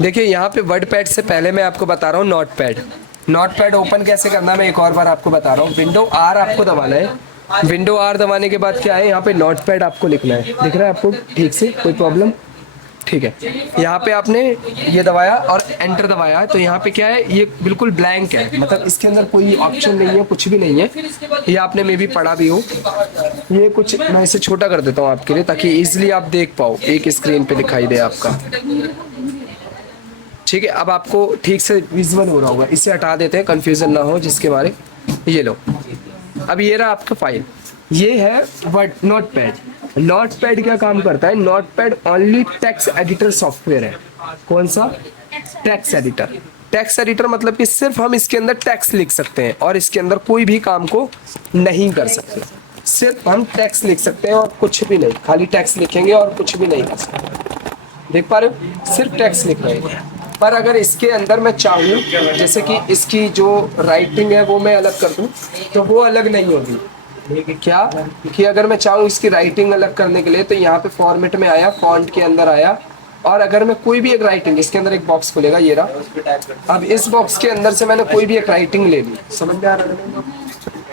देखिए यहाँ पे वर्ड पैड से पहले मैं आपको बता रहा हूँ note pad. Note pad open कैसे करना है मैं एक और बार आपको बता रहा हूँ। विंडो आर आपको दबाना है। विंडो आर दबाने के बाद क्या है, यहाँ पे नोट पैड आपको लिखना है। दिख रहा है आपको ठीक से, कोई प्रॉब्लम? ठीक है, यहाँ पे आपने ये दबाया और एंटर दबाया तो यहाँ पे क्या है, ये बिल्कुल ब्लैंक है, मतलब इसके अंदर कोई ऑप्शन नहीं है, कुछ भी नहीं है। ये आपने मे भी पढ़ा भी हो। ये कुछ मैं इसे छोटा कर देता हूँ आपके लिए ताकि इजीली आप देख पाओ, एक स्क्रीन पे दिखाई दे आपका। ठीक है, अब आपको ठीक से विजुअल हो रहा होगा। इसे हटा देते हैं, कंफ्यूजन ना हो जिसके बारे। ये लो, अब ये रहा आपका फाइल। ये है word note pad. Note pad क्या काम करता है? Note pad only text editor software है। कौन सा? Text editor. टेक्स्ट एडिटर मतलब कि सिर्फ हम इसके अंदर टेक्स्ट लिख सकते हैं और इसके अंदर कोई भी काम को नहीं कर सकते। सिर्फ हम टेक्स्ट लिख सकते हैं और कुछ भी नहीं, खाली टेक्स्ट लिखेंगे और कुछ भी नहीं कर सकते। देख पा रहे हो, सिर्फ टेक्स्ट लिख रहे हैं। पर अगर इसके अंदर मैं चाहूँ जैसे कि इसकी जो राइटिंग है वो मैं अलग कर दूँ तो वो अलग नहीं होगी। क्या कि अगर मैं चाहूँ इसकी राइटिंग अलग करने के लिए तो यहाँ पे फॉर्मेट में आया, फॉन्ट के अंदर आया, और अगर मैं कोई भी एक राइटिंग, इसके अंदर एक बॉक्स खुलेगा, ये रहा। अब इस बॉक्स के अंदर से मैंने कोई भी एक राइटिंग ले ली, समझ में आ रहा है?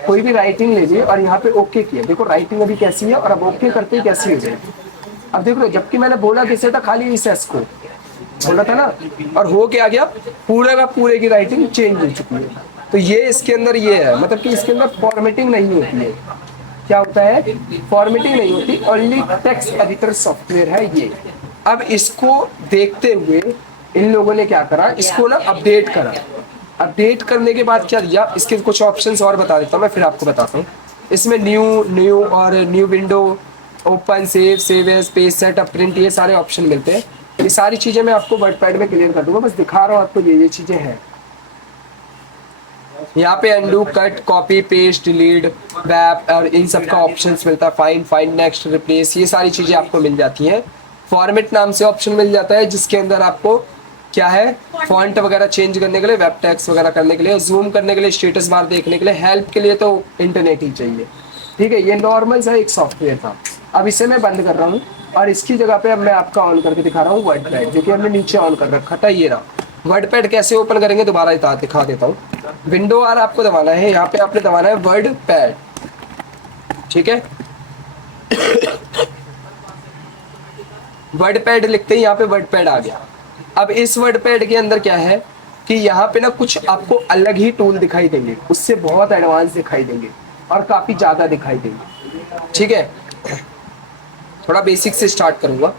कोई भी राइटिंग ले ली और यहाँ पे ओके किया। देखो राइटिंग अभी कैसी है और अब ओके करते ही कैसी हो जाएगी। अब देखो, जबकि मैंने बोला किसे था, खाली इस एस को बोला था ना, और हो के आ गया पूरे का पूरे की राइटिंग चेंज हो चुकी है। तो ये इसके अंदर ये है, मतलब कि इसके अंदर फॉर्मेटिंग नहीं होती है। क्या होता है? फॉर्मेटिंग नहीं होती, ओनली टेक्स्ट एडिटर सॉफ्टवेयर है ये। अब इसको देखते हुए इन लोगों ने क्या करा, इसको ना अपडेट करा। अपडेट करने के बाद क्या दिया, इसके कुछ ऑप्शंस और बता देता हूँ मैं, फिर आपको बताता हूँ। इसमें न्यू और new window, open, save, save as, page setup, print, ये सारे ऑप्शन मिलते हैं। ये सारी चीजें मैं आपको वर्डपैड में क्लियर कर दूंगा, बस दिखा रहा हूँ आपको ये चीजें हैं। यहाँ पे undo, cut, copy, paste, delete, वैप और इन सब का ऑप्शंस मिलता है। फाइंड नेक्स्ट, रिप्लेस, ये सारी चीजें आपको मिल जाती हैं। फॉर्मेट नाम से ऑप्शन मिल जाता है जिसके अंदर आपको क्या है, फॉन्ट वगैरह चेंज करने के लिए, वेब टेक्स्ट वगैरह करने के लिए, जूम करने के लिए, स्टेटस बार देखने के लिए, हेल्प के लिए तो इंटरनेट ही चाहिए। ठीक है, ये नॉर्मल सा एक सॉफ्टवेयर था। अब इसे मैं बंद कर रहा हूँ और इसकी जगह पे अब मैं आपका ऑन करके दिखा रहा हूँ वर्डपैड, जो कि हमने नीचे ऑन कर रखा था। ये रहा वर्डपैड। कैसे ओपन करेंगे दोबारा दिखा देता हूँ। विंडो आर आपको दबाना है, यहाँ पे आपने दबाना है वर्डपैड। ठीक है, वर्डपैड लिखते ही यहाँ पे वर्डपैड आ गया। अब इस वर्डपैड के अंदर क्या है कि यहाँ पे ना कुछ आपको अलग ही टूल दिखाई देंगे, उससे बहुत एडवांस दिखाई देंगे और काफी ज्यादा दिखाई देंगे। ठीक है, थोड़ा बेसिक से स्टार्ट करूंगा।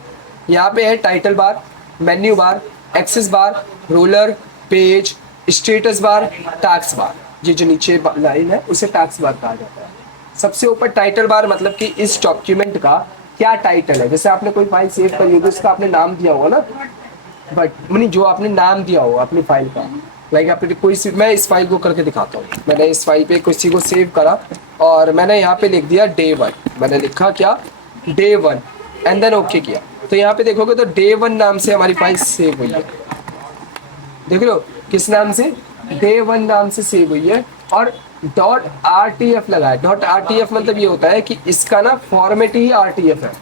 यहाँ पे है title bar, menu bar, access bar, ruler, page, status bar, टैक्स बार। ये जो नीचे लाइन है उसे टैक्स बार कहा जाता है। सबसे ऊपर टाइटल बार, मतलब कि इस डॉक्यूमेंट का क्या टाइटल है। जैसे आपने कोई फाइल सेव करी होगी, उसका आपने नाम दिया होगा ना, बट नहीं, जो आपने नाम दिया हो अपनी फाइल का, लाइक आपने कोई सी, मैं इस फाइल को करके दिखाता हूँ। मैंने इस फाइल पे किसी को सेव करा और मैंने यहाँ पे लिख दिया डे 1। मैंने लिखा क्या, डे 1, एंड देन ओके किया। तो यहाँ पे देखोगे तो डे 1 नाम से हमारी फाइल सेव हुई है। देख लो किस नाम से, डे 1 नाम से सेव हुई है। और .rtf लगा है। .rtf मतलब ये होता है कि इसका ना फॉर्मेट ही rtf है।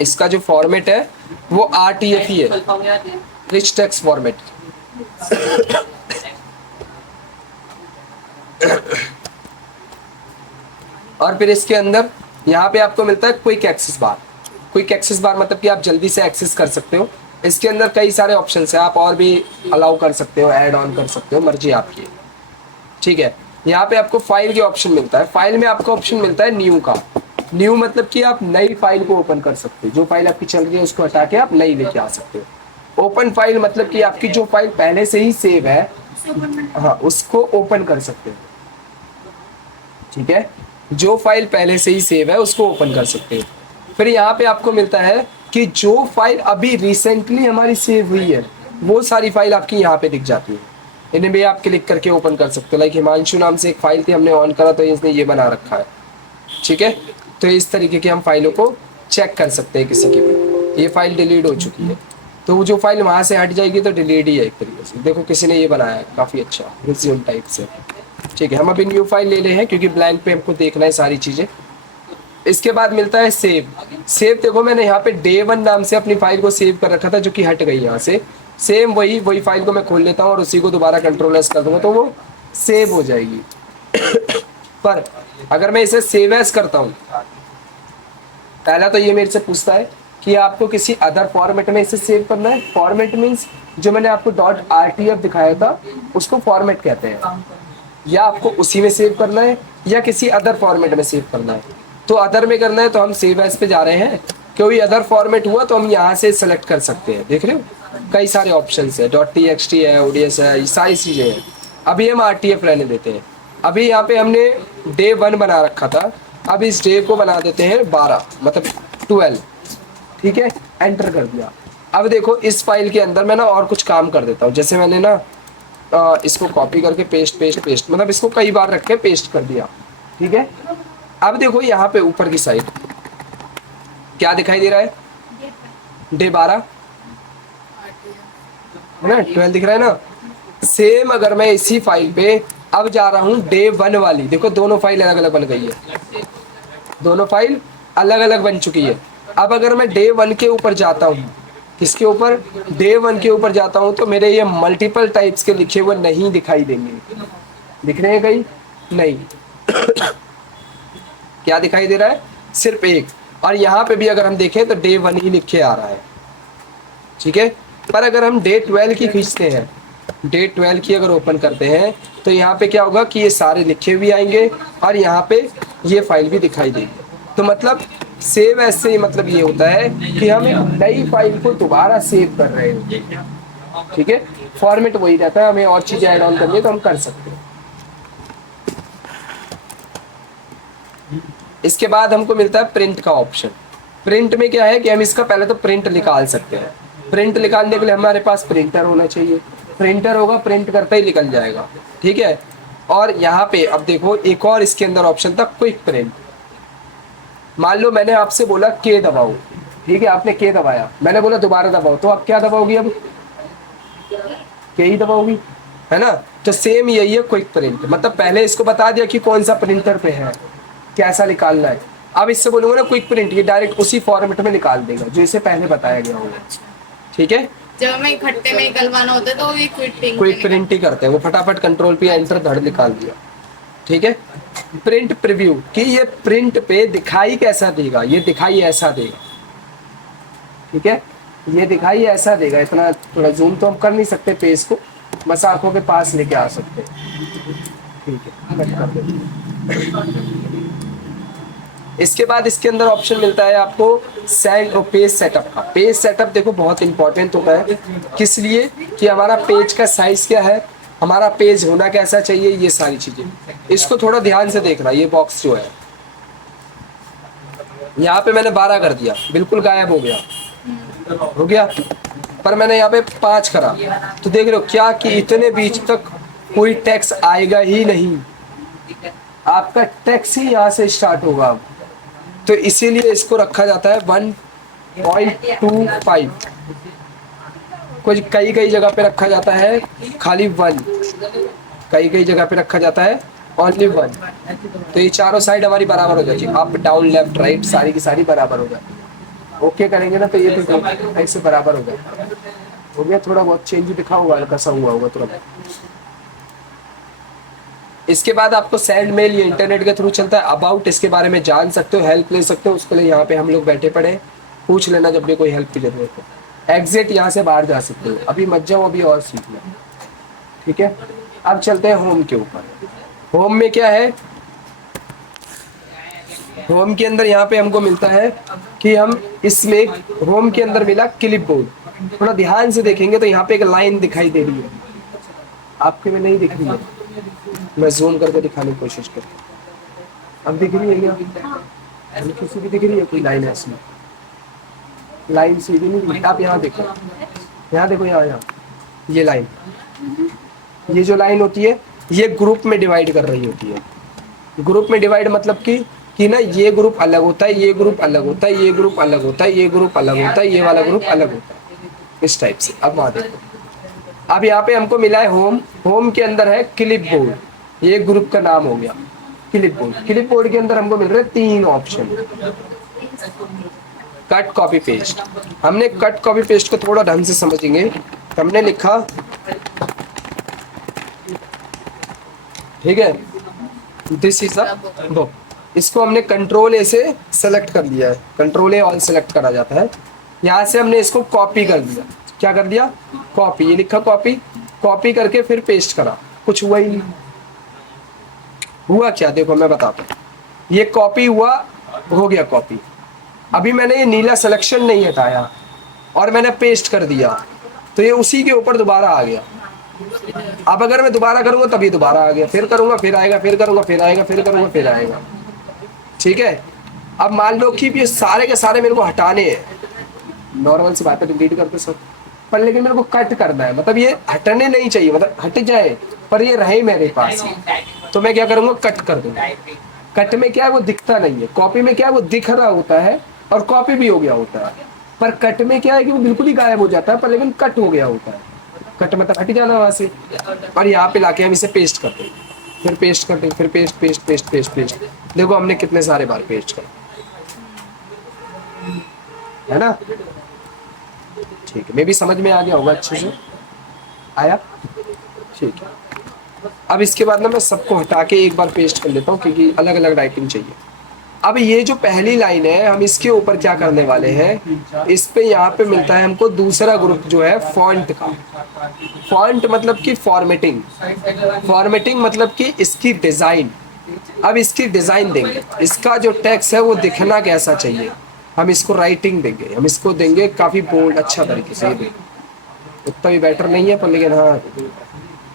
इसका जो फॉर्मेट है वो rtf ही है, रिच टेक्स्ट फॉर्मेट। और फिर इसके अंदर यहाँ पे आपको मिलता है क्विक एक्सेस बार। क्विक एक्सेस बार मतलब कि आप जल्दी से एक्सेस कर सकते हो। इसके अंदर कई सारे ऑप्शंस हैं, आप और भी अलाउ कर सकते हो, ऐड ऑन कर सकते हो, मर्जी आपकी है। ठीक है, यहाँ पे आपको फाइल के ऑप्शन मिलता है। फाइल में आपको ऑप्शन मिलता है न्यू का। न्यू मतलब कि आप नई फाइल को ओपन कर सकते हो, जो फाइल आपकी चल रही है उसको हटा के आप नई लेके आ सकते हो। ओपन फाइल मतलब कि आपकी जो फाइल पहले से ही सेव है, हाँ, उसको ओपन कर सकते हो। ठीक है, जो फाइल पहले से ही सेव है उसको ओपन कर सकते हो। फिर यहाँ पे आपको मिलता है कि जो फाइल अभी रिसेंटली हमारी सेव हुई है वो सारी फाइल आपकी यहाँ पे दिख जाती है। इन्हें भी आप क्लिक करके ओपन कर सकते हो। लाइक हिमांशु नाम से एक फाइल थी, हमने ऑन करा तो इसने ये बना रखा है। ठीक है, तो इस तरीके की हम फाइलों को चेक कर सकते हैं किसी की भी। ये फाइल डिलीट हो चुकी है तो वो जो फाइल वहाँ से हट जाएगी तो डिलीट ही है एक तरीके से। देखो किसी ने ये बनाया है, काफ़ी अच्छा रिज्यूम टाइप से। ठीक है, हम अभी न्यू फाइल ले रहे हैं क्योंकि ब्लैंक पे हमको देखना है सारी चीज़ें। इसके बाद मिलता है सेव। सेव देखो मैंने यहाँ पे day1 नाम से अपनी फाइल को सेव कर रखा था जो कि हट गई यहाँ से। सेम वही फाइल को मैं खोल लेता हूँ और उसी को दोबारा कंट्रोल एस कर दूंगा तो वो सेव हो जाएगी। पर अगर मैं इसे सेव एज करता हूँ, पहला तो ये मेरे से पूछता है कि आपको किसी अदर फॉर्मेट में इसे सेव करना है। फॉर्मेट मीन्स जो मैंने आपको .rtf दिखाया था उसको फॉर्मेट कहते हैं, या आपको उसी में सेव करना है या किसी अदर फॉर्मेट में सेव करना है। तो अदर में करना है तो हम सेव एज पे जा रहे हैं, कोई अदर फॉर्मेट हुआ तो हम यहाँ से सेलेक्ट कर सकते हैं। देख रहे हो कई सारे ऑप्शन है, .txt है, ods है, ये सारी चीज़ें हैं। अभी हम rtf रहने देते हैं। अभी यहाँ पे हमने day1 बना रखा था, अब इस डे को बना देते हैं 12 मतलब 12। ठीक है, एंटर कर दिया। अब देखो इस फाइल के अंदर मैं ना और कुछ काम कर देता हूँ। जैसे मैंने ना इसको कॉपी करके पेस्ट मतलब इसको कई बार रख के पेस्ट कर दिया। ठीक है, अब देखो यहाँ पे ऊपर की साइड क्या दिखाई दे रहा है, डे 12 है ना, 12 दिख रहा है ना। सेम अगर मैं इसी फाइल पे अब जा रहा हूँ day1 वाली, देखो दोनों फाइल अलग अलग बन गई है, दोनों फाइल अलग अलग बन चुकी है। अब अगर मैं day1 के ऊपर जाता हूँ, किसके ऊपर, day1 के ऊपर जाता हूँ, तो मेरे ये मल्टीपल टाइप्स के लिखे हुए नहीं दिखाई देंगे। दिख रहे हैं कहीं, नहीं। क्या दिखाई दे रहा है, सिर्फ एक। और यहाँ पे भी अगर हम देखें तो day1 ही लिखे आ रहा है। ठीक है, पर अगर हम day12 की खींचते हैं, day12 की अगर ओपन करते हैं तो यहाँ पे क्या होगा कि ये सारे लिखे हुए आएंगे और यहाँ पे ये फाइल भी दिखाई देगी। तो मतलब सेव एज से मतलब ये होता है कि हम एक नई फाइल को दोबारा सेव कर रहे हैं। ठीक है, फॉर्मेट वही रहता है, हमें और चीजें ऐड ऑन करनी है तो हम कर सकते हैं। इसके बाद हमको मिलता है प्रिंट का ऑप्शन। प्रिंट में क्या है कि हम इसका पहले तो प्रिंट निकाल सकते हैं। प्रिंट निकालने के लिए हमारे पास प्रिंटर होना चाहिए, प्रिंटर होगा, प्रिंट करते ही निकल जाएगा। ठीक है, और यहाँ पे अब देखो एक और इसके अंदर ऑप्शन था, क्विक प्रिंट। मान लो मैंने आपसे बोला के दबाओ, ठीक है, आपने के दबाया, मैंने बोला दोबारा दबाओ, तो आप क्या दबाओगी, अब के ही दबाओगी, है ना। तो सेम यही है क्विक प्रिंट, मतलब पहले इसको बता दिया कि कौन सा प्रिंटर पे है, कैसा निकालना है। अब इससे बोलूंगा ना क्विक प्रिंट, ये डायरेक्ट उसी फॉर्मेट में निकाल देगा जो इसे पहले बताया गया होगा। ठीक है, जब हमें इकट्ठे में निकलवाना होता है तो ये क्विक प्रिंट ही करते हैं, वो फटाफट कंट्रोल पे एंटर धड़ निकाल दिया। ठीक है, प्रिंट प्रीव्यू कि ये प्रिंट पे दिखाई कैसा देगा, ये दिखाई ऐसा देगा। ठीक है, ये दिखाई ऐसा देगा। इतना थोड़ा जूम तो हम कर नहीं सकते पेज को, बस आंखों के पास लेके आ सकते हैं। ठीक है, कट कर देते। इसके बाद इसके अंदर ऑप्शन मिलता है आपको सेंड और पेज सेटअप का। पेज सेटअप देखो बहुत इंपॉर्टेंट होता है, किस लिए कि हमारा पेज का साइज क्या है, हमारा पेज होना कैसा चाहिए, ये सारी चीजें इसको थोड़ा ध्यान से देखना। ये बॉक्स जो है यहाँ पे मैंने 12 कर दिया, बिल्कुल गायब हो गया, पर मैंने यहाँ पे 5 करा, तो देख रहे हो क्या कि इतने बीच तक कोई टैक्स आएगा ही नहीं, आपका टैक्स ही यहाँ से स्टार्ट होगा। तो इसीलिए इसको रखा जाता है 1.25, कुछ कई जगह पे रखा जाता है खाली 1, कई जगह पे रखा जाता है ओनली 1। तो ये चारों साइड हमारी बराबर हो जाएगी, अप डाउन लेफ्ट राइट सारी की सारी बराबर हो जाती। ओके करेंगे ना तो ये तो ऐसे बराबर हो जाएगा। हो गया, थोड़ा बहुत चेंज दिखा होगा, हल्का सा हुआ होगा तुरंत। इसके बाद आपको सेंड मेल, ये इंटरनेट के थ्रू चलता है। अबाउट, इसके बारे में जान सकते हो, हेल्प ले सकते हो, उसके लिए यहाँ पे हम लोग बैठे पड़े हैं, पूछ लेना जब भी कोई हेल्प की जरूरत हो। एग्जिट, यहाँ से बाहर जा सकते हो, अभी मत जाओ, अभी और सीखना। ठीक है, अब चलते हैं होम के ऊपर। होम में क्या है, होम के अंदर यहाँ पे हमको मिलता है कि हम इसमें होम के अंदर मिला क्लिप बोर्ड। थोड़ा ध्यान से देखेंगे तो यहाँ पे एक लाइन दिखाई दे रही है, आपके में नहीं दिख रही है, मैं जूम करके दिखाने की कोशिश करता हूँ। अब दिख रही है क्या, किसी भी दिख रही है कोई लाइन ऐसी, लाइन सीधी नहीं दिख। आप यहाँ देखो, यहाँ देखो, यहाँ ये लाइन, ये जो लाइन होती है ये ग्रुप में डिवाइड कर रही होती है। ग्रुप में डिवाइड मतलब कि ना ये ग्रुप अलग होता है, ये ग्रुप अलग होता है, ये ग्रुप अलग होता है, ये ग्रुप अलग होता है, ये वाला ग्रुप अलग होता है, इस टाइप से। अब वहाँ देखो, अब यहाँ पे हमको मिला है होम, होम के अंदर है क्लिप बोर्ड, ये ग्रुप का नाम हो गया। क्लिप बोर्ड के अंदर हमको मिल रहे हैं 3 ऑप्शन, कट कॉपी पेस्ट। हमने कट कॉपी पेस्ट को थोड़ा ढंग से समझेंगे। हमने लिखा, ठीक है, दिस इज अ बुक, इसको हमने कंट्रोल ए से सेलेक्ट कर लिया है, कंट्रोल ए ऑल सेलेक्ट करा जाता है। यहाँ से हमने इसको कॉपी कर दिया, क्या कर दिया, कॉपी, ये लिखा कॉपी, कॉपी करके फिर पेस्ट करा, कुछ हुआ ही नहीं। हुआ क्या, देखो मैं बताता हूँ, ये कॉपी हुआ, हो गया कॉपी। अभी मैंने ये नीला सिलेक्शन नहीं हटाया और मैंने पेस्ट कर दिया, तो ये उसी के ऊपर दोबारा आ गया। अब अगर मैं दोबारा करूंगा तब ये दोबारा आ गया, फिर करूंगा फिर आएगा, फिर करूंगा फिर आएगा, फिर करूंगा फिर आएगा, ठीक है। अब मान लो कि ये सारे के सारे मेरे को हटाने हैं, नॉर्मल सी बात है, डिलीट करते सब, पर लेकिन मेरे को कट करना है, मतलब ये हटने नहीं चाहिए, मतलब हट जाए पर ये रहे मेरे पास, तो मैं क्या करूंगा, कट कर दूंगा। कट में क्या है, वो दिखता नहीं है, कॉपी में क्या है, वो दिख रहा होता है और कॉपी भी हो गया होता है, पर कट में क्या है कि वो बिल्कुल ही गायब हो जाता है, पर लेकिन कट हो गया होता है। कट मतलब हट जाना वहां से, और यहाँ पे लाके हम इसे पेस्ट करते हैं, फिर पेस्ट करते हैं, फिर paste paste paste paste paste. देखो हमने कितने सारे बार पेस्ट कर, है ना, ठीक है, मे भी समझ में आ गया होगा, अच्छे से आया, ठीक है। अब इसके बाद ना मैं सबको हटा के एक बार पेस्ट कर लेता हूँ, क्योंकि अलग अलग राइटिंग चाहिए। अब ये जो पहली लाइन है, हम इसके ऊपर क्या करने वाले हैं, इस पे यहाँ पे मिलता है हमको दूसरा ग्रुप जो है फॉन्ट का। फॉन्ट मतलब कि फॉर्मेटिंग, फॉर्मेटिंग मतलब कि इसकी डिजाइन। अब इसकी डिजाइन देंगे, इसका जो टेक्स्ट है वो दिखना कैसा चाहिए, हम इसको राइटिंग देंगे, हम इसको देंगे काफी बोल्ड, अच्छा तरीके से। उतना भी बेटर नहीं है पर लेकिन हाँ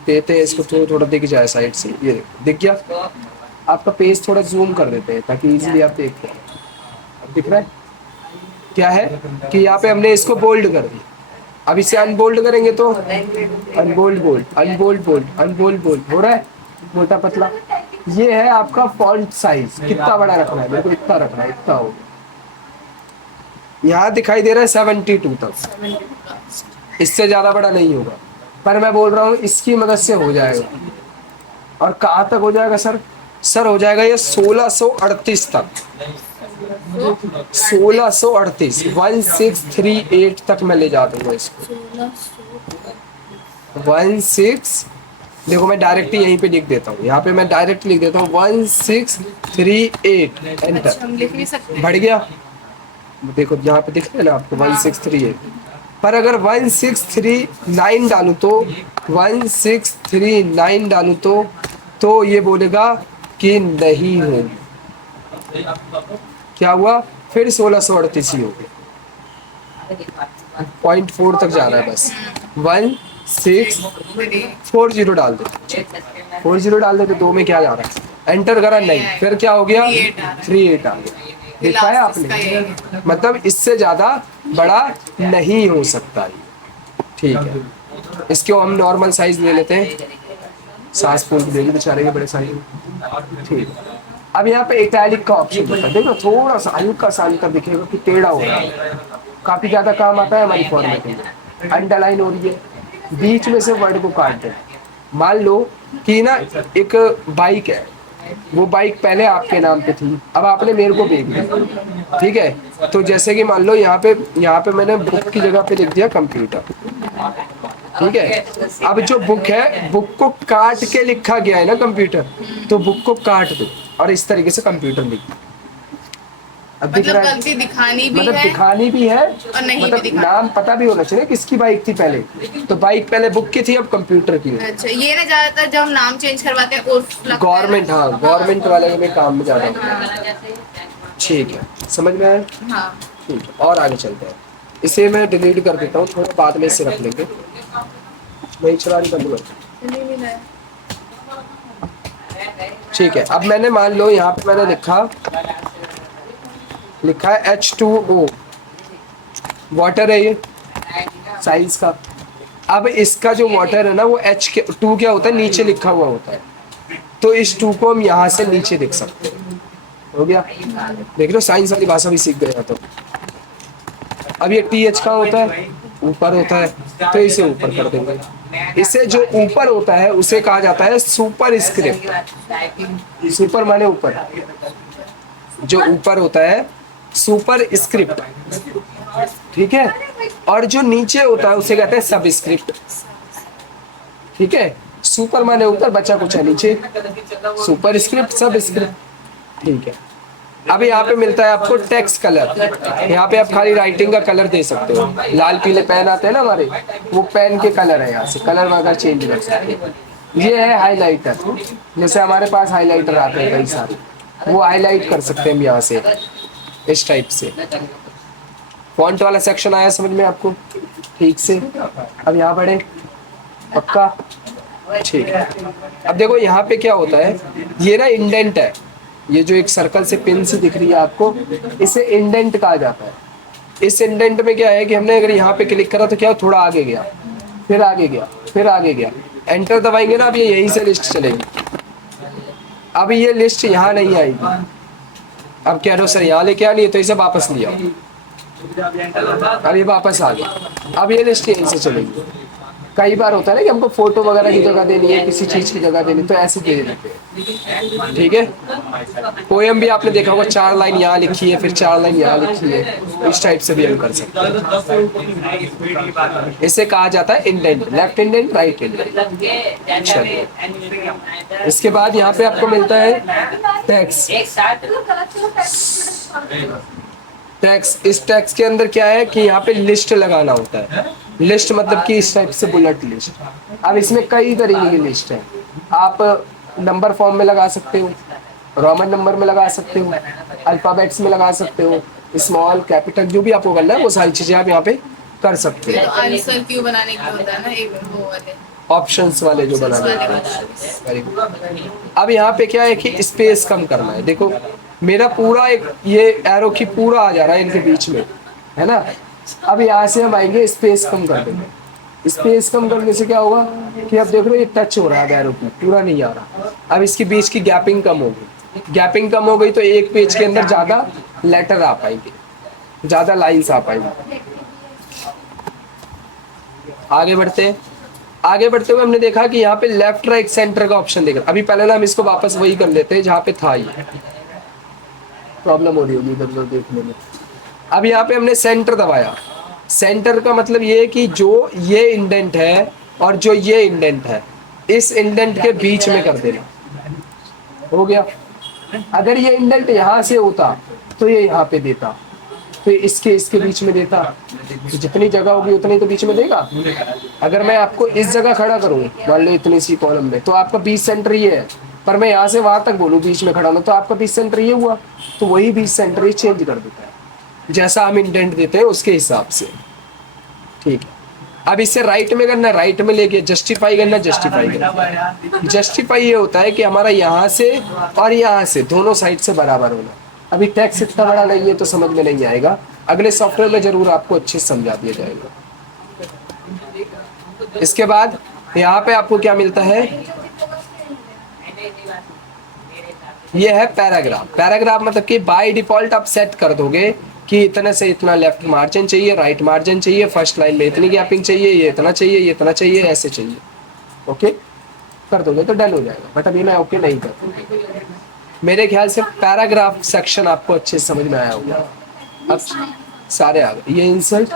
देते हैं इसको, थोड़ा थोड़ा दिख जाए साइड से, ये दिख गया। आपका पेज थोड़ा जूम कर देते हैं ताकि इजीली आप देख पाए। अब दिख रहा है क्या है कि यहाँ पे हमने इसको बोल्ड कर दिया, अब इसे अनबोल्ड करेंगे तो unbold bold, unbold bold, unbold bold हो रहा है, मोटा पतला। ये है आपका फॉन्ट साइज, कितना बड़ा रखना है, मेरे को इतना रखना है, इतना हो। यहाँ दिखाई दे रहा है 72 तक, इससे ज्यादा बड़ा नहीं होगा, पर मैं बोल रहा हूँ इसकी मदद से हो जाएगा। और कहाँ तक हो जाएगा सर, सर हो जाएगा ये 1638 तक, 1638, 1638 तक मैं ले जा दूंगा इसको। 16, देखो मैं डायरेक्ट यहीं पे लिख देता हूँ, यहाँ पे मैं डायरेक्ट लिख देता हूँ 1638, एंटर, हम लिख नहीं सकते, बढ़ गया। देखो यहाँ पे दिख रहा है ना आपको 1638, पर अगर 1639 डालूं तो 1639 डालूं तो ये बोलेगा कि नहीं हो, क्या हुआ, फिर 1638 ही हो गया, 0.4 तक जा रहा है बस। 1640 डाल दे, 40 डाल दे तो 2 में क्या जा रहा है, एंटर करा नहीं, फिर क्या हो गया 38 आ गया। देखा है आपने, मतलब इससे ज्यादा बड़ा नहीं हो सकता ये, ठीक है। इसको हम नॉर्मल साइज ले लेते हैं, सांस फूल की देगी बेचारे के बड़े साइज, ठीक है। अब यहाँ पे इटैलिक का ऑप्शन होता है, देखो थोड़ा सा हल्का सा अंतर दिखेगा कि टेढ़ा हो रहा है, काफी ज्यादा काम आता है हमारी फॉर्मेटिंग में। अंडरलाइन हो रही है, बीच में से वर्ड को काट दे। मान लो कि ना एक बाइक है, वो बाइक पहले आपके नाम पे थी, अब आपने मेरे को बेच दी, ठीक है। तो जैसे कि मान लो यहाँ पे मैंने बुक की जगह पे लिख दिया कंप्यूटर, ठीक है। अब जो बुक है, बुक को काट के लिखा गया है ना कंप्यूटर, तो बुक को काट दो और इस तरीके से कंप्यूटर लिख दो। अब दिख मतलब रहा है, गलती दिखानी भी मतलब है दिखानी भी है और नहीं मतलब भी दिखानी। नाम पता भी होना चाहिए किसकी बाइक थी पहले, तो बाइक पहले बुक की थी, अब कंप्यूटर की है। अच्छा, ये ना ज्यादातर जब हम नाम चेंज करवाते हैं उर्फ लगता है। गवर्नमेंट, हाँ गवर्नमेंट वाले में काम में ज्यादा होता है। ठीक है, समझ में आया, हाँ, ठीक है। और आगे चलते हैं, इसे मैं डिलीट कर देता हूँ, थोड़ा बाद में इसे रख लेंगे, नहीं चलानी बंद कर, नहीं मिला है। ठीक है। अब मैंने मान लो यहाँ पे मैंने लिखा है H2O, वाटर है ये साइज का। अब इसका जो वाटर है ना वो H2 क्या होता है, नीचे लिखा हुआ होता है, तो इस 2 को हम यहाँ से नीचे लिख सकते हैं, हो गया। देख लो साइंस वाली भाषा भी सीख गया तो। अब ये TH कहाँ होता है, ऊपर होता है तो इसे ऊपर कर देंगे। इसे जो ऊपर होता है उसे कहा जाता है सुपर स्क्रिप्ट। सुपर माने ऊपर, जो ऊपर होता है सुपर स्क्रिप्ट, ठीक है। और जो नीचे होता है उसे कहते हैं सब स्क्रिप्ट, ठीक है। सुपर माने ऊपर, बचा कुछ है नीचे, सुपर स्क्रिप्ट सब स्क्रिप्ट, ठीक है। अब यहाँ पे मिलता है आपको टेक्स्ट कलर। यहाँ पे आप खाली राइटिंग का कलर दे सकते हो। लाल पीले पेन आते हैं ना हमारे, वो पेन के कलर है, यहाँ से कलर वगैरह चेंज कर सकते हो। ये है हाइलाइटर, जैसे हमारे पास हाइलाइटर आते हैं कई सारे, वो हाईलाइट कर सकते हैं हम यहाँ से इस टाइप से। फॉन्ट वाला सेक्शन आया समझ में आपको ठीक से। अब यहाँ बढ़े, पक्का, ठीक है। अब देखो यहाँ पे क्या होता है, ये ना इंडेंट है, ये जो एक सर्कल से पिन सी दिख रही है आपको, इसे इंडेंट कहा जाता है। इस इंडेंट में क्या है कि हमने अगर यहाँ पे क्लिक करा तो क्या थोड़ा आगे गया, फिर आगे गया, फिर आगे गया, एंटर दबाएंगे ना, अब ये यहीं से लिस्ट चलेगी। अब ये लिस्ट यहाँ नहीं आएगी। अब कह रहे हो सर यहाँ लेके आनी है, तो इसे वापस लिया, अब ये वापस आ गया। अब ये लिस्ट यहीं से चलेगी। कई बार होता है ना कि हमको फोटो वगैरह की जगह देनी है, किसी चीज की जगह देनी, तो ऐसे दे देते हैं, ठीक है। पोएम भी आपने देखा होगा, 4 लाइन यहाँ लिखी है, फिर 4 लाइन यहाँ लिखी है, इस टाइप से भी हम कर सकते हैं। इसे कहा जाता है indent, left indent, right indent. चलिए, इसके बाद यहाँ पे आपको मिलता है टेक्स्ट। टैक्स, इस टैक्स के अंदर क्या है कि यहाँ पे लिस्ट लगाना होता है। लिस्ट मतलब कि इस टाइप से बुलेट लिस्ट। अब इसमें कई तरीके की लिस्ट है, आप नंबर फॉर्म में लगा सकते हो, रोमन नंबर में लगा सकते हो, अल्फाबेट्स में लगा सकते हो, स्मॉल कैपिटल, जो भी आपको करना है वो सारी चीजें आप यहाँ पे कर सकते तो हो। आंसर क्यों बनाने के होता है ना, एक वो वाले ऑप्शंस वाले जो बनाने हैं। अब यहाँ पे क्या है कि स्पेस कम करना है। देखो मेरा पूरा एक ये एरो की पूरा आ जा रहा है इनके बीच में, है ना। अब यहाँ से हम आएंगे, स्पेस कम कर देंगे। स्पेस कम करने से क्या होगा कि अब देख रहे हो ये टच हो रहा है एरो की, पूरा नहीं आ रहा। अब इसके बीच की गैपिंग कम हो गई, गैपिंग कम हो गई तो एक पेज के अंदर ज्यादा लेटर आ पाएंगे, ज्यादा लाइन्स आ पाएंगे। आगे बढ़ते हैं। आगे बढ़ते हुए हमने देखा कि यहाँ पे लेफ्ट राइट सेंटर का ऑप्शन देखा। अभी पहले ना हम इसको वापस वही कर लेते हैं जहाँ पे था, ये प्रॉब्लम हो रही होगी इधर उधर देखने में। अब यहाँ पे हमने सेंटर दबाया। सेंटर का मतलब ये है कि जो ये इंडेंट है और जो ये इंडेंट है, इस इंडेंट के बीच में कर देना, हो गया। अगर ये इंडेंट यहाँ से होता तो ये यहाँ पे देता, तो इसके बीच में देता, तो जितनी जगह होगी उतनी तो बीच में देगा। अगर मैं आपको इस जगह खड़ा करूँ, मान लो इतनी सी कॉलम में, तो आपका बीच सेंटर ये है, पर मैं यहाँ से वहां तक बोलूँ बीच में खड़ा होना, तो आपका बीच सेंटर ये हुआ, तो वही बीच सेंटर ही चेंज कर देता है जैसा हम इंडेंट देते हैं उसके हिसाब से, ठीक है। अब इससे राइट में करना, राइट में लेके जस्टिफाई करना, जस्टिफाई करना। जस्टिफाई ये होता है कि हमारा यहाँ से और यहाँ से दोनों साइड से बराबर होना। अभी टेक्स्ट इतना बड़ा नहीं है तो समझ में नहीं आएगा, अगले सॉफ्टवेयर में जरूर आपको अच्छे से समझा दिया जाएगा। इसके बाद यहाँ पे आपको क्या मिलता है, ये है पैराग्राफ। पैराग्राफ मतलब कि बाय डिफॉल्ट आप सेट कर दोगे कि इतने से इतना लेफ्ट मार्जिन चाहिए, राइट मार्जिन चाहिए, फर्स्ट लाइन में इतनी गैपिंग चाहिए, ये इतना चाहिए, ये इतना चाहिए, ऐसे चाहिए। ओके कर दोगे तो डन हो जाएगा, बट अभी मैं ओके नहीं करता। मेरे ख्याल से पैराग्राफ सेक्शन आपको अच्छे से समझ में आया होगा। अब सारे आ गए। ये इंसर्ट,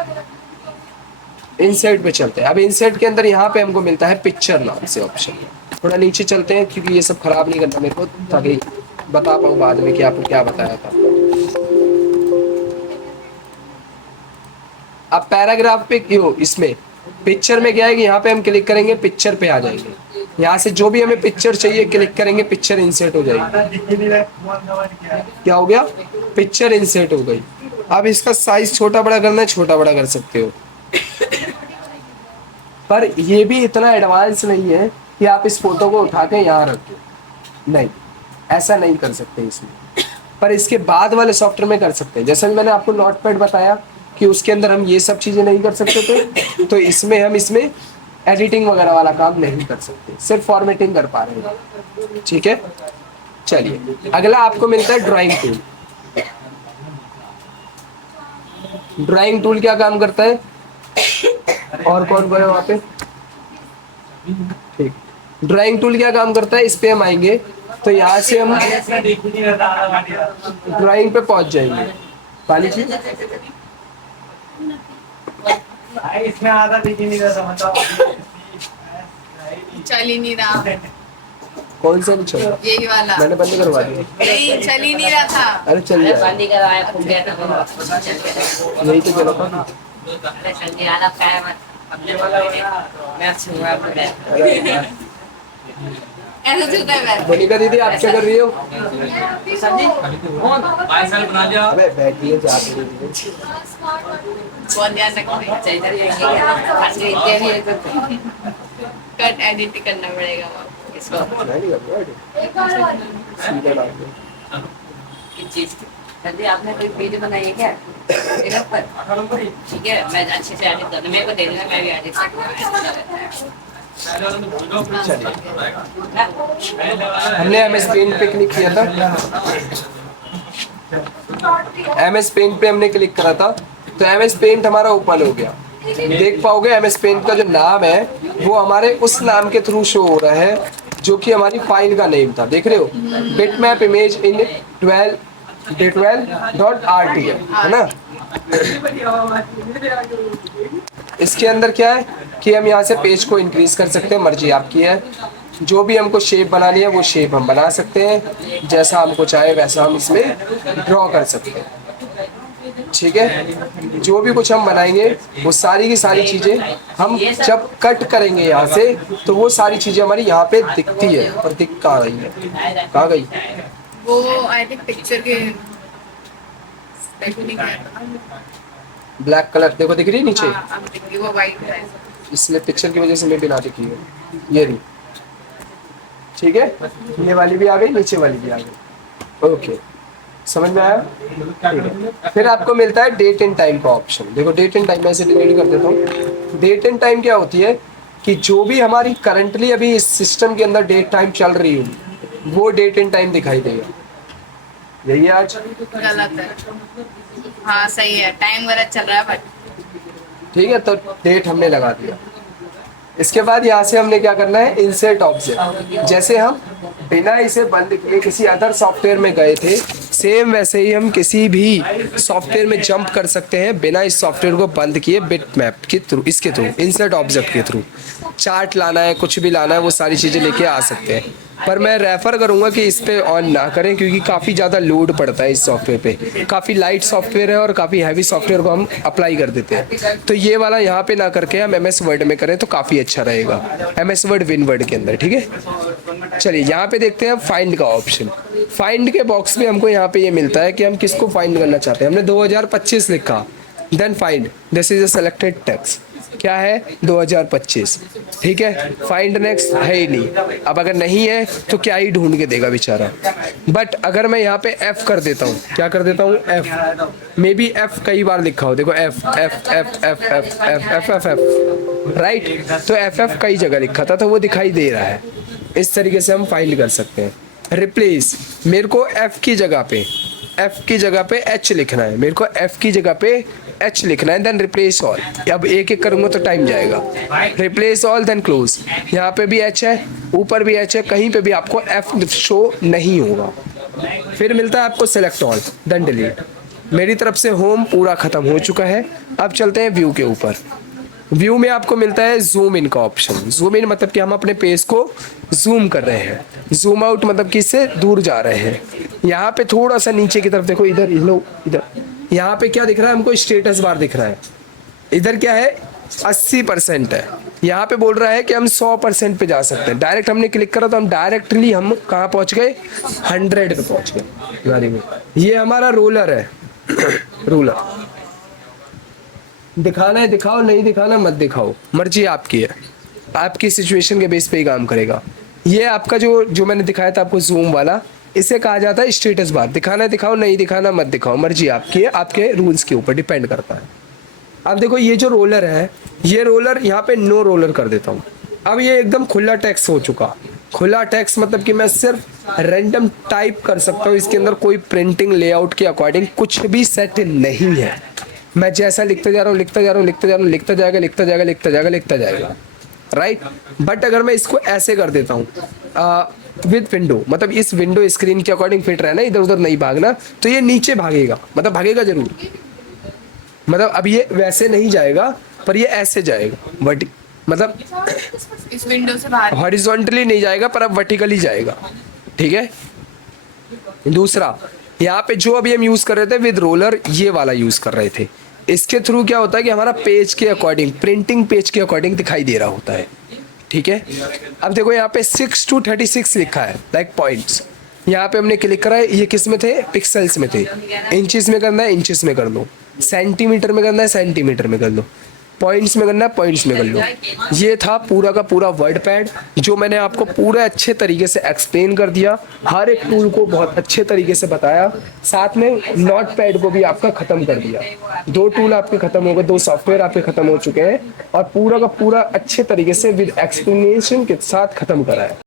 इंसर्ट पे चलते हैं। अब इंसर्ट के अंदर यहाँ पे हमको मिलता है पिक्चर नाम से ऑप्शन। थोड़ा नीचे चलते हैं क्योंकि ये सब खराब नहीं करना मेरे को, ताकि बता पाऊँ बाद में कि आपको क्या बताया था। अब पैराग्राफ पे क्यों, इसमें पिक्चर में क्या है कि यहाँ पे हम क्लिक करेंगे, पिक्चर पे आ जाएंगे। यहाँ से जो भी हमें पिक्चर चाहिए क्लिक करेंगे, पिक्चर इंसर्ट हो जाएगी। क्या हो गया, पिक्चर इंसर्ट हो गई। अब इसका साइज छोटा बड़ा करना है, छोटा बड़ा कर सकते हो, पर ये भी इतना एडवांस नहीं है कि आप इस फोटो को उठा के यहाँ रख दो, नहीं, ऐसा नहीं कर सकते इसमें। पर इसके बाद वाले सॉफ्टवेयर में कर सकते हैं। जैसे मैंने आपको नोटपैड बताया कि उसके अंदर हम ये सब चीजें नहीं कर सकते थे, तो इसमें हम इसमें एडिटिंग वगैरह वाला काम नहीं कर सकते, सिर्फ फॉर्मेटिंग कर पा रहे हैं, ठीक है। चलिए अगला आपको मिलता है ड्राइंग टूल। ड्राइंग टूल क्या काम करता है, और कौन कौन है वहाँ पे? ठीक। ड्राइंग टूल क्या काम करता है, इस पे हम आएंगे तो यहाँ से हम ड्राइंग पे पहुंच जाएंगे। पानी जी इसमें आधा दिख ही नहीं रहा था, मतलब चल ही नहीं रहा, कौन सा नहीं चल रहा? यही वाला मैंने बंद करवा दिया। नहीं, चल ही नहीं रहा था। अरे चल अरे जाएगा, बंदी करवाया, खुल गया था वो। यही तो चलो। अरे संजय आला का है मत अपने वाला मैं छुआ अपने ऐसा चलता है मैं। मोनिका दीदी आप क्या कर रही हो? संजय कौन बना दिया। अबे बैठिए जाके दीदी। बहुत ध्यान रखना है। चाहिए संजय इतने भी कट एडिट करना पड़ेगा वो इसको। मैं नहीं कर रहा हूँ, सीधा डाल दो। किस चीज की? संजय आपने कोई वीडियो बनाई है क्या मेरे पर? ठीक है, मैं अच्छे से एडिट कर दूं, मेरे को दे देना, मैं भी एडिट कर चलिए, हमने MS पेंट पे क्लिक किया था। MS पेंट पे हमने क्लिक करा था तो MS पेंट हमारा ओपन हो गया। देख पाओगे MS पेंट का जो नाम है वो हमारे उस नाम के थ्रू शो हो रहा है जो कि हमारी फाइल का नेम था। देख रहे हो, बिटमैप इमेज इन 12.rt है ना। इसके अंदर क्या है कि हम यहाँ से पेज को इंक्रीज कर सकते हैं, मर्जी आपकी है। जो भी हमको शेप बनानी है वो शेप हम बना सकते हैं, जैसा हमको चाहे वैसा हम इसमें ड्रॉ कर सकते हैं। ठीक है, जो भी कुछ हम बनाएंगे वो सारी की सारी चीज़ें हम जब कट करेंगे यहाँ से तो वो सारी चीज़ें हमारी यहाँ पे दिखती है। और दिख कहाँ गई है, कहाँ गई? वो आई थिंक पिक्चर के टेक्निक है। ब्लैक कलर देखो दिख रही है नीचे, हाँ, अब देखिए वो वाइट है। इसलिए पिक्चर की वजह से मैं भी ना दिखी है। ये रही, ठीक है, ये वाली भी आ गई, नीचे वाली भी आ गई। ओके, समझ में आया? ठीक है। फिर आपको मिलता है डेट एंड टाइम का ऑप्शन। देखो डेट एंड टाइम, मैं इसे डिलीट कर देता हूँ। डेट एंड टाइम क्या होती है कि जो भी हमारी करंटली अभी इस सिस्टम के अंदर डेट टाइम चल रही हो वो डेट एंड टाइम दिखाई देगा। यही है आज। गलत है। हाँ सही है, टाइम गलत चल रहा है बट ठीक है, तो डेट हमने लगा दिया। इसके बाद यहाँ से हमने क्या करना है, इंसर्ट ऑब्जेक्ट। जैसे हम बिना इसे बंद किए किसी अदर सॉफ्टवेयर में गए थे, सेम वैसे ही हम किसी भी सॉफ्टवेयर में जंप कर सकते हैं बिना इस सॉफ्टवेयर को बंद किए, बिटमैप के थ्रू, इसके थ्रू, इंसर्ट ऑब्जेक्ट के थ्रू। चार्ट लाना है, कुछ भी लाना है, वो सारी चीज़ें लेके आ सकते हैं। पर मैं रेफ़र करूंगा कि इस पे ऑन ना करें क्योंकि काफ़ी ज़्यादा लोड पड़ता है इस सॉफ्टवेयर पे। काफ़ी लाइट सॉफ्टवेयर है और काफ़ी हैवी सॉफ्टवेयर को हम अप्लाई कर देते हैं। तो ये वाला यहाँ पे ना करके हम MS वर्ड में करें तो काफ़ी अच्छा रहेगा, MS वर्ड विन वर्ड के अंदर। ठीक है, चलिए यहाँ पे देखते हैं फाइंड का ऑप्शन। फाइंड के बॉक्स में हमको यहाँ पे ये मिलता है कि हम किसको फाइंड करना चाहते हैं। हमने 2025 लिखा, then find, this is a selected text. क्या है, 2025। ठीक है, फाइंड नेक्स्ट है ही नहीं। अब अगर नहीं है तो क्या ही ढूंढ के देगा बेचारा। बट अगर मैं यहाँ पे F कर देता हूँ, क्या कर देता हूँ, F, मे बी F कई बार लिखा हो, देखो F F F F F F F F F, right. तो FF कई जगह लिखा था तो वो दिखाई दे रहा है। इस तरीके से हम फाइंड कर सकते हैं। रिप्लेस, मेरे को F की जगह पे H लिखना है, मेरे को F की जगह पे H लिखना है, देन रिप्लेस ऑल। अब एक एक करूंगा तो टाइम जाएगा। रिप्लेस ऑल देन क्लोज, यहाँ पे भी H है, ऊपर भी H है, कहीं पे भी आपको F शो नहीं होगा। फिर मिलता है आपको सेलेक्ट ऑल, देन डिलीट। मेरी तरफ से होम पूरा खत्म हो चुका है। अब चलते हैं व्यू के ऊपर। व्यू में आपको मिलता है जूम इन का ऑप्शन। जूम इन मतलब कि हम अपने पेज को जूम कर रहे हैं, जूम आउट मतलब कि इससे दूर जा रहे हैं। यहाँ पे थोड़ा सा नीचे की तरफ देखो, इधर इधर यहाँ पे क्या दिख रहा है हमको, स्टेटस बार दिख रहा है। इधर क्या है, 80% है। यहाँ पे बोल रहा है कि हम 100% पे जा सकते हैं। डायरेक्ट हमने क्लिक करा तो हम डायरेक्टली हम कहाँ पहुँच गए, 100 पे पहुँच गए गाड़ी में। ये हमारा रोलर है रूलर। दिखाना है दिखाओ, नहीं दिखाना मत दिखाओ, मर्जी आपकी है, आपकी सिचुएशन के बेस पे ही काम करेगा। ये आपका जो मैंने दिखाया था आपको जूम वाला, इसे कहा जाता है स्टेटस बार। दिखाना है दिखाओ, नहीं दिखाना मत दिखाओ, मर्जी आपकी है, आपके रूल्स के ऊपर डिपेंड करता है। अब देखो ये जो रोलर है, ये रोलर यहाँ पे नो रोलर कर देता हूँ। अब ये एकदम खुला टेक्स्ट हो चुका। खुला टेक्स्ट मतलब कि मैं सिर्फ रैंडम टाइप कर सकता हूँ, इसके अंदर कोई प्रिंटिंग लेआउट के अकॉर्डिंग कुछ भी सेट नहीं है। मैं जैसा लिखते जा रहा हूँ लिखता जा रहा हूँ लिखता जा रहा हूँ लिखता जाएगा लिखता जाएगा लिखता जाएगा लिखता जाएगा, राइट। बट अगर मैं इसको ऐसे कर देता हूँ विद विंडो, मतलब इस विंडो स्क्रीन के अकॉर्डिंग फिट रहना, इधर उधर नहीं भागना, तो ये नीचे भागेगा, मतलब भागेगा जरूर, मतलब अब ये वैसे नहीं जाएगा पर ये ऐसे जाएगा मतलब इस विंडो से बाहर हॉरिजॉन्टली नहीं जाएगा पर अब वर्टिकली जाएगा, ठीक है। दूसरा, यहाँ पे जो अभी हम यूज कर रहे थे विद रोलर, ये वाला यूज कर रहे थे, इसके थ्रू क्या होता है कि हमारा पेज के अकॉर्डिंग, प्रिंटिंग पेज के अकॉर्डिंग दिखाई दे रहा होता है, ठीक है। अब देखो यहाँ पे 6 to 36 लिखा है लाइक पॉइंट्स, यहाँ पे हमने क्लिक करा है, ये किस में थे, पिक्सल्स में थे, इंचेस में करना है इंचेस में कर लो, सेंटीमीटर में करना है सेंटीमीटर में कर लो, पॉइंट्स में करना है पॉइंट्स में कर लो। ये था पूरा का पूरा वर्ड पैड जो मैंने आपको पूरे अच्छे तरीके से एक्सप्लेन कर दिया, हर एक टूल को बहुत अच्छे तरीके से बताया, साथ में नोट पैड को भी आपका खत्म कर दिया। 2 टूल आपके खत्म हो गए, 2 सॉफ्टवेयर आपके खत्म हो चुके हैं और पूरा का पूरा अच्छे तरीके से विद एक्सप्लेनेशन के साथ खत्म करा है।